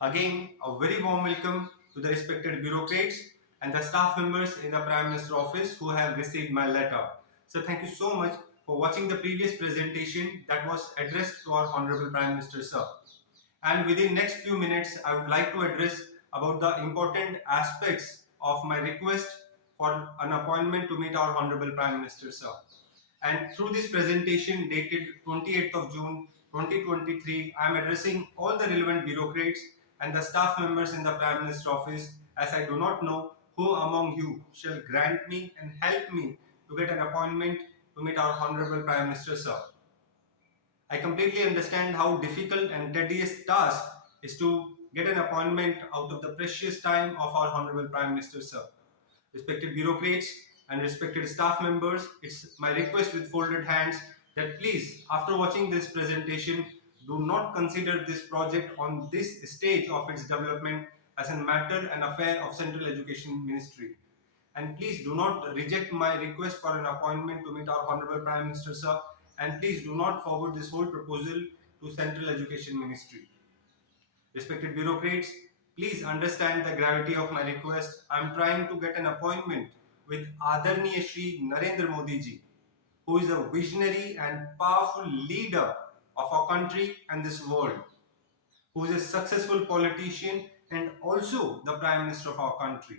Again, a very warm welcome to the respected bureaucrats and the staff members in the Prime Minister office who have received my letter. So thank you so much for watching the previous presentation that was addressed to our Honorable Prime Minister sir. And within next few minutes, I would like to address about the important aspects of my request for an appointment to meet our Honorable Prime Minister sir. And through this presentation dated 28th of June 2023, I am addressing all the relevant bureaucrats and the staff members in the Prime Minister office, as I do not know who among you shall grant me and help me to get an appointment to meet our Honorable Prime Minister sir. I completely understand how difficult and tedious task is to get an appointment out of the precious time of our Honorable Prime Minister sir. Respected bureaucrats and respected staff members, it's my request with folded hands that please, after watching this presentation, do not consider this project on this stage of its development as a matter and affair of Central Education Ministry. And please do not reject my request for an appointment to meet our Honorable Prime Minister sir, and please do not forward this whole proposal to Central Education Ministry. Respected bureaucrats, please understand the gravity of my request. I am trying to get an appointment with Adarniya Shri Narendra Modi ji, who is a visionary and powerful leader of our country and this world, who is a successful politician and also the Prime Minister of our country.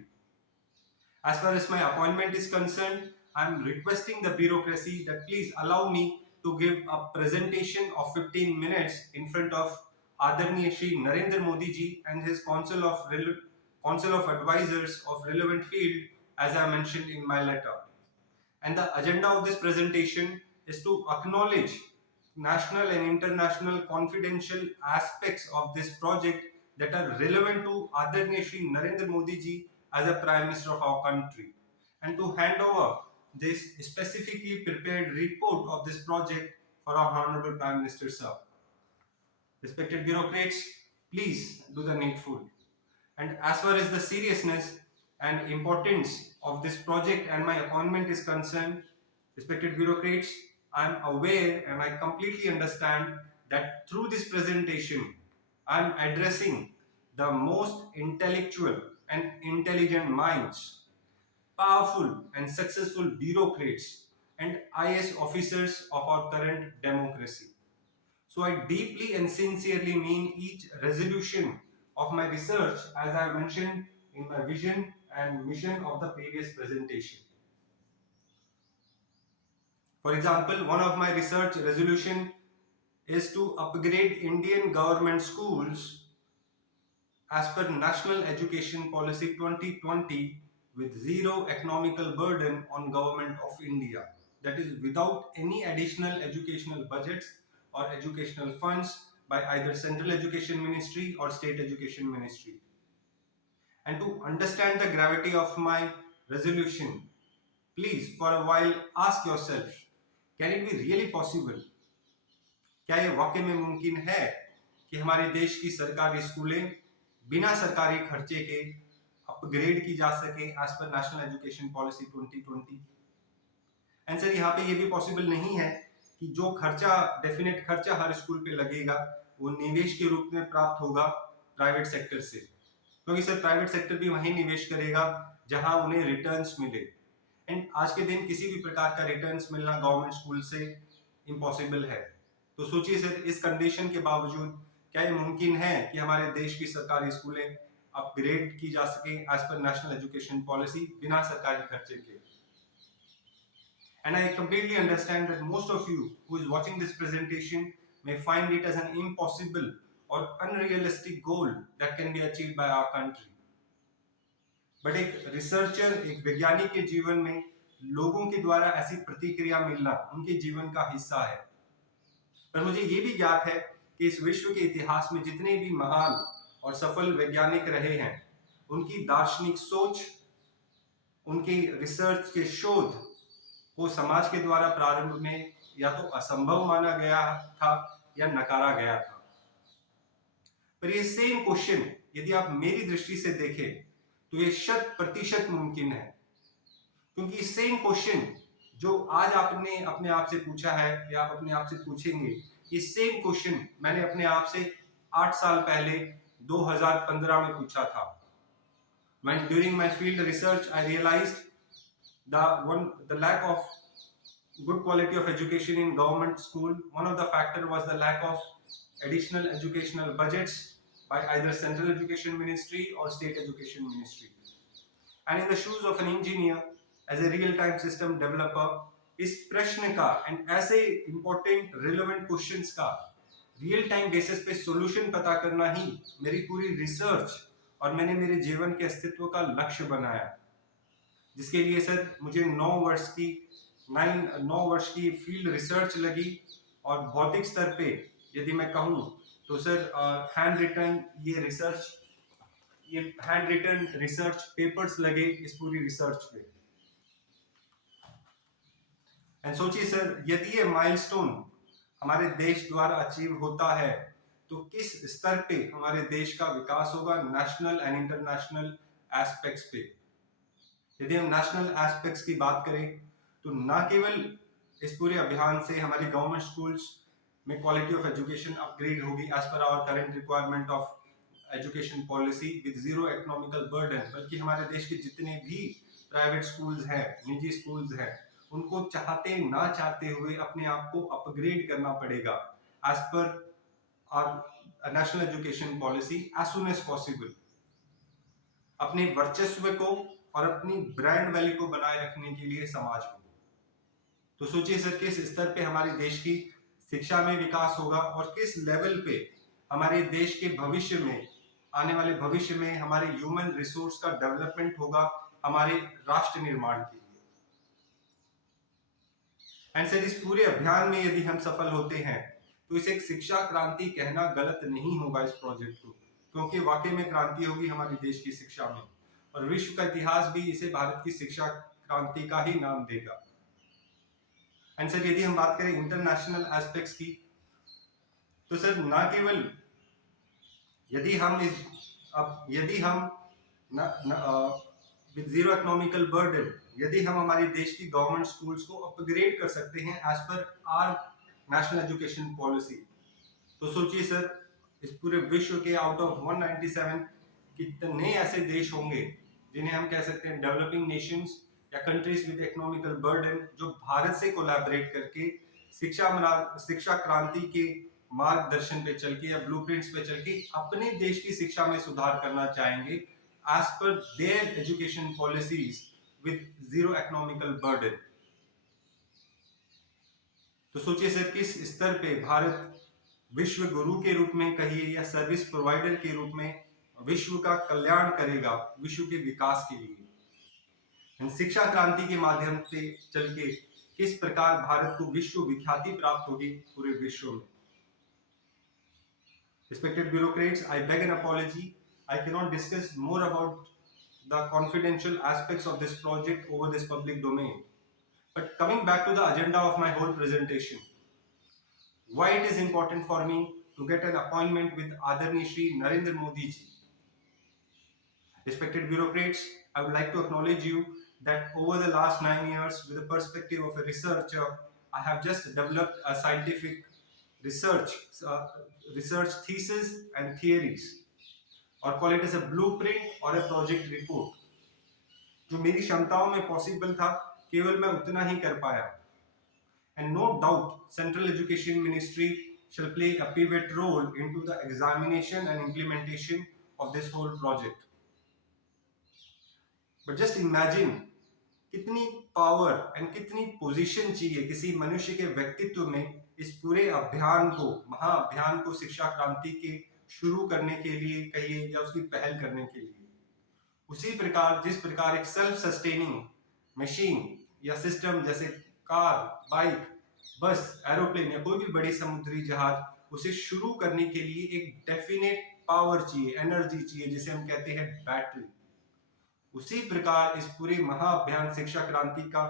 As far as my appointment is concerned, I am requesting the bureaucracy that please allow me to give a presentation of 15 minutes in front of Adarniya Shri Narendra Modi ji and his council of advisors of relevant field, as I mentioned in my letter. And the agenda of this presentation is to acknowledge national and international confidential aspects of this project that are relevant to Adarniya Shri Narendra Modi ji as a Prime Minister of our country, and to hand over this specifically prepared report of this project for our Honorable Prime Minister sir. Respected bureaucrats, please do the needful. And as far as the seriousness and importance of this project and my appointment is concerned, respected bureaucrats, I am aware and I completely understand that through this presentation, I am addressing the most intellectual and intelligent minds, powerful and successful bureaucrats, and IS officers of our current democracy. So I deeply and sincerely mean each resolution of my research, as I mentioned in my vision and mission of the previous presentation. For example, one of my research resolution is to upgrade Indian government schools as per National Education Policy 2020 with zero economical burden on Government of India. That is without any additional educational budgets or educational funds by either Central Education Ministry or State Education Ministry. And to understand the gravity of my resolution, please for a while ask yourself, can it be really possible? क्या ये वाकई में मुमकिन है कि हमारे देश की सरकारी स्कूलें बिना सरकारी खर्चे के अपग्रेड की जा सके as per national education policy 2020? And sir यहाँ पे ये भी पॉसिबल नहीं है कि जो खर्चा डेफिनेट खर्चा हर स्कूल पे लगेगा वो निवेश के रूप में प्राप्त होगा प्राइवेट सेक्टर से, क्योंकि सर प्राइवेट सेक्टर भी वहीं निवेश करेगा जहां उन्हें रिटर्न्स मिले, एंड आज के दिन किसी भी प्रकार का रिटर्न्स मिलना गवर्नमेंट स्कूल से इम्पॉसिबल है। तो सोचिए सर, इस कंडीशन के बावजूद क्या ये मुमकिन है कि हमारे देश की सरकारी स्कूलें अपग्रेड की जा सके as per national education policy बिना सरकारी खर्चे के? And I completely understand that most of you who is watching this presentation may find it as an impossible or unrealistic goal that can be achieved by our country. But एक researcher, एक वैज्ञानिक के जीवन में लोगों के द्वारा ऐसी प्रतिक्रिया मिलना उनके जीवन का हिस्सा है। पर मुझे ये भी ज्ञात है कि इस विश्व के इतिहास में जितने भी महान और सफल वैज्ञानिक रहे हैं, उनकी दार्शनिक सोच, उनकी रिसर्च के शोध को समाज के द्वारा प्रारंभ में या तो असंभव माना गया था या नकारा गया था। पर ये सेम क्वेश्चन यदि आप मेरी दृष्टि से देखें तो ये 100% मुमकिन है, क्योंकि सेम क्वेश्चन जो आज आपने अपने आप से पूछा है या आप अपने आप से पूछेंगे, ये सेम क्वेश्चन मैंने अपने आप से 8 साल पहले 2015 में पूछा था। When during my field research I realized the lack of good quality of education in government school. One of the factor was the lack of additional educational budgets by either Central Education Ministry or State Education Ministry. And in the shoes of an engineer, as a real-time system developer, इस प्रश्न का and ऐसे important relevant questions का real time basis पे solution पता करना ही मेरी पूरी रिसर्च और मैंने मेरे जीवन के अस्तित्व का लक्ष्य बनाया, जिसके लिए सर मुझे 9 वर्ष की फील्ड रिसर्च लगी। और भौतिक स्तर पे यदि मैं कहूँ तो sir hand written research papers लगे इस पूरी रिसर्च पे। एंड सोचिए सर, यदि ये माइलस्टोन हमारे देश द्वारा अचीव होता है तो किस स्तर पे हमारे देश का विकास होगा नेशनल एंड इंटरनेशनल एस्पेक्ट्स पे। यदि हम नेशनल एस्पेक्ट्स की बात करें तो न केवल इस पूरे अभियान से हमारी गवर्नमेंट स्कूल्स में क्वालिटी ऑफ एजुकेशन अपग्रेड होगी as per our current requirement of education policy with zero economical burden, बल्कि हमारे देश के जितने भी प्राइवेट स्कूल्स हैं, निजी स्कूल्स हैं, उनको चाहते ना चाहते हुए अपने आप को अपग्रेड करना पड़ेगा as per our national education policy as soon as possible, अपने वर्चस्व को और अपनी ब्रांड वैल्यू को बनाए रखने के लिए समाज को। तो सोचिए सर, किस स्तर पे हमारे देश की शिक्षा में विकास होगा और किस लेवल पे हमारे देश के भविष्य में, आने वाले भविष्य में हमारे ह्यूमन रिसोर्स का डेवलपमेंट होगा हमारे राष्ट्र निर्माण के लिए। एंड सर, इस पूरे अभियान में यदि हम सफल होते हैं तो इसे एक शिक्षा क्रांति कहना गलत नहीं होगा इस प्रोजेक्ट को, क्योंकि वाकई में क्रांति होगी हमारे देश की शिक्षा में और विश्व का इतिहास भी इसे भारत की शिक्षा क्रांति का ही नाम देगा। एंड सर, यदि हम बात करें इंटरनेशनल एस्पेक्ट्स की तो सर ना केवल यदि हम विद जीरो इकोनॉमिकल बर्डन यदि हम हमारे देश की गवर्नमेंट स्कूल्स को अपग्रेड कर सकते हैं as per are national education policy, तो सोचिए सर, इस पूरे विश्व के आउट ऑफ 197 कितने ऐसे देश होंगे जिन्हें हम कह सकते हैं डेवलपिंग नेशंस या कंट्रीज विद इकोनॉमिकल बर्डन, जो भारत से कोलैबोरेट करके शिक्षा क्रांति के मार्गदर्शन पे चल के या ब्लूप्रिंट्स पे चल के अपने देश की शिक्षा में सुधार करना चाहेंगे as per their education policies with zero economical burden. तो सोचिए सर, किस स्तर पे भारत विश्व गुरु के रूप में कहिए या सर्विस प्रोवाइडर के रूप में विश्व का कल्याण करेगा विश्व के विकास के लिए। शिक्षा क्रांति के माध्यम से चल के किस प्रकार भारत को विश्व विख्याति प्राप्त होगी पूरे विश्व में। Respected bureaucrats, I beg an apology. I cannot discuss more about the confidential aspects of this project over this public domain. But coming back to the agenda of my whole presentation, why it is important for me to get an appointment with Adarni Shri Narendra Modi ji. Respected bureaucrats, I would like to acknowledge you that over the last 9 years, with the perspective of a researcher, I have just developed a scientific research thesis and theories, or call it as a blueprint or a project report, जो मेरी क्षमताओं में possible था केवल मैं उतना ही कर पाया। And no doubt, Central Education Ministry shall play a pivot role into the examination and implementation of this whole project. But just imagine कितनी पावर एंड कितनी पोजीशन चाहिए किसी मनुष्य के व्यक्तित्व में इस पूरे अभियान को, महाअभियान को शिक्षा क्रांति के शुरू करने के लिए कहिए या उसकी पहल करने के लिए। उसी प्रकार जिस प्रकार एक सेल्फ सस्टेनिंग मशीन या सिस्टम जैसे कार, बाइक, बस, एरोप्लेन या कोई भी बड़ी समुद्री जहाज, उसे शुरू करने के लिए एक डेफिनेट पावर चाहिए, एनर्जी चाहिए, जिसे हम कहते हैं बैटरी। उसी प्रकार इस पूरे महाअभियान शिक्षा क्रांति का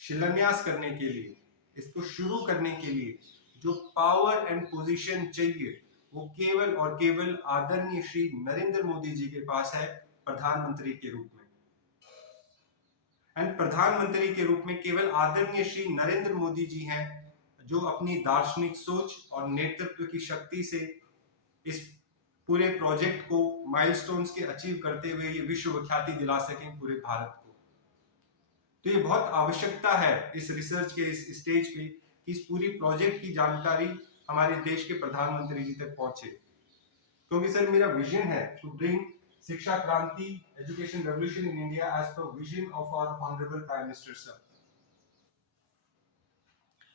शिलान्यास करने के लिए, इसको शुरू करने के लिए जो पावर एंड पोजीशन चाहिए वो केवल और केवल आदरणीय श्री नरेंद्र मोदी जी के पास है प्रधानमंत्री के रूप में। एंड प्रधानमंत्री के रूप में केवल आदरणीय श्री नरेंद्र मोदी जी हैं जो अपनी दार्शनिक सोच और नेतृत्व की शक्ति से इस पूरे प्रोजेक्ट को माइलस्टोन्स के अचीव करते हुए ये विश्व ख्याति दिला सकें पूरे भारत को। तो ये बहुत आवश्यकता है इस रिसर्च के इस स्टेज पे कि इस पूरी प्रोजेक्ट की जानकारी हमारे देश के प्रधानमंत्री जी तक पहुंचे, क्योंकि सर मेरा विजन है टू ब्रिंग शिक्षा क्रांति education revolution in India as per vision of our honourable prime minister sir.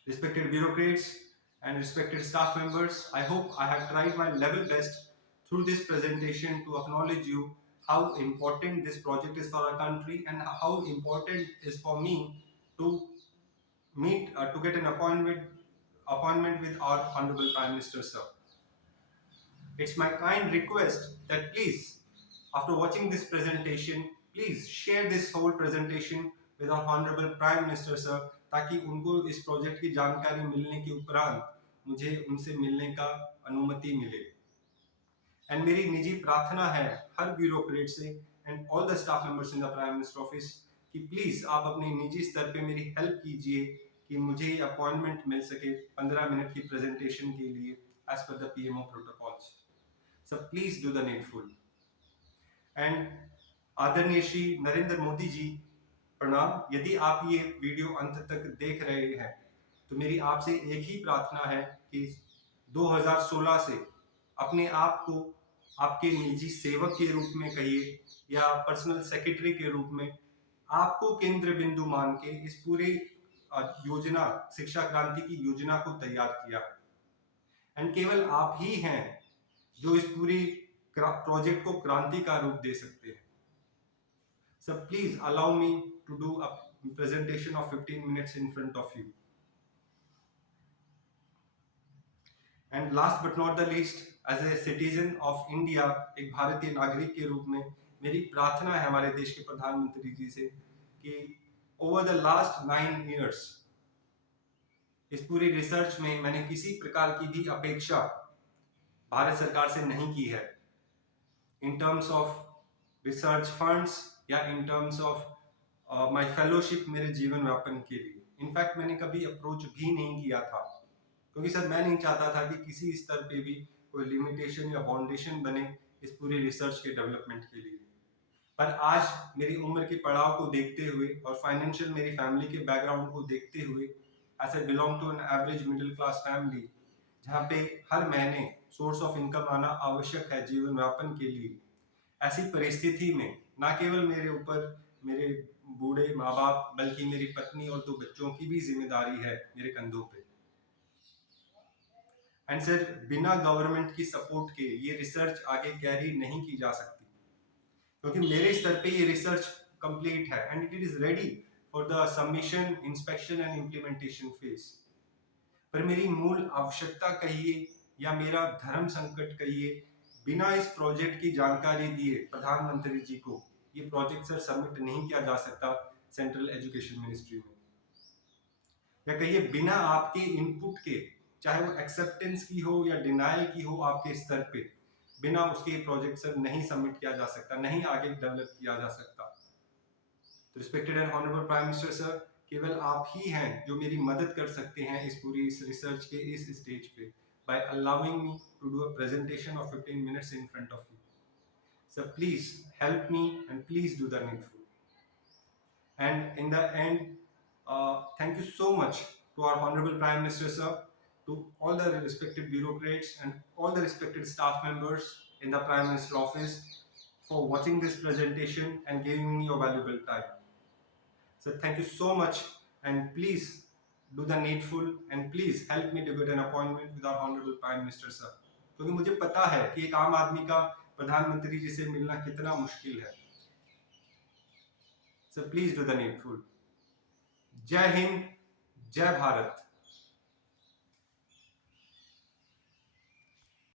Respected bureaucrats and respected staff members, I hope I have tried my level best through this presentation to acknowledge you how important this project is for our country and how important is for me to to get an appointment with our honorable Prime Minister sir. It's my kind request that please, after watching this presentation, please share this whole presentation with our honorable Prime Minister sir, ताकि उनको इस project की जानकारी मिलने के उपरांत मुझे उनसे मिलने का अनुमति मिले। एंड मेरी निजी प्रार्थना है हर ब्यूरोक्रेट से and all the staff members in the prime minister office कि प्लीज आप अपने निजी स्तर पे मेरी हेल्प कीजिए कि मुझे अपॉइंटमेंट मिल सके 15 मिनट की प्रेजेंटेशन के लिए as per the PMO protocols. So please do the needful. And आदरणीय श्री नरेंद्र मोदी जी प्रणाम। यदि आप ये वीडियो अंत तक देख रहे हैं तो मेरी आपसे एक ही प्रार्थना है कि 2016 से अपने आप को आपके निजी सेवक के रूप में कहिए या पर्सनल सेक्रेटरी के रूप में आपको केंद्र बिंदु मान के इस पूरे योजना शिक्षा क्रांति की योजना को तैयार किया। एंड केवल आप ही हैं जो इस पूरी प्रोजेक्ट को क्रांति का रूप दे सकते हैं। So please allow me to do a presentation of 15 minutes in front of you. And last but not the least, as a citizen of India, एक भारतीय नागरिक के रूप में मेरी प्रार्थना है हमारे देश के प्रधानमंत्री जी से कि over the last 9 years इस पूरी रिसर्च में मैंने किसी प्रकार की भी अपेक्षा भारत सरकार से नहीं की है in terms of research funds या in terms of my fellowship मेरे जीवन व्यापन के लिए। इनफैक्ट मैंने कभी अप्रोच भी नहीं किया था, क्योंकि सर मैं नहीं चाहता था कि किसी स्तर पे भी कोई लिमिटेशन या बाउंडेशन बने इस पूरी रिसर्च के डेवलपमेंट के लिए। पर आज मेरी उम्र के पड़ाव को देखते हुए और फाइनेंशियल मेरी फैमिली के बैकग्राउंड को देखते हुए, as I belong to an average middle class family जहाँ पे हर महीने सोर्स ऑफ इनकम आना आवश्यक है जीवन व्यापन के लिए, ऐसी परिस्थिति में ना केवल मेरे ऊपर मेरे बूढ़े माँ बाप बल्कि मेरी पत्नी और 2 बच्चों की भी जिम्मेदारी है मेरे कंधों पे। एंड सर बिना गवर्नमेंट की सपोर्ट के ये रिसर्च आगे कैरी नहीं की जा सकती, क्योंकि मेरे स्तर पे ये रिसर्च कंप्लीट है and it is ready for the submission, inspection and implementation phase. पर मेरी मूल आवश्यकता कहिए या मेरा धर्म संकट कहिए, बिना इस प्रोजेक्ट की जानकारी दिए प्रधानमंत्री जी को ये प्रोजेक्ट सर सबमिट नहीं किया जा सकता सेंट्रल एजुकेशन मिनिस्ट्री में, या कहिए बिना आपके इनपुट के, चाहे वो एक्सेप्टेंस की हो या डिनायल की हो आपके स्तर पे, बिना उसके प्रोजेक्ट सर नहीं सबमिट किया जा सकता, नहीं आगे डेवलप किया जा सकता। तो respected and honourable prime minister sir, केवल आप ही हैं जो मेरी मदद कर सकते हैं इस पूरी इस रिसर्च के इस स्टेज पे by allowing me to do a presentation of 15 minutes in front of you. So please help me and please do the needful. And in the end, thank you so much to our Honorable Prime Minister sir, to all the respected bureaucrats and all the respected staff members in the Prime Minister office for watching this presentation and giving me your valuable time. So thank you so much and please do the needful and please help me to get an appointment with our honorable prime minister sir, क्योंकि मुझे पता है कि एक आम आदमी का प्रधानमंत्री जी से मिलना कितना मुश्किल है। So please do the needful. जय हिंद, जय भारत।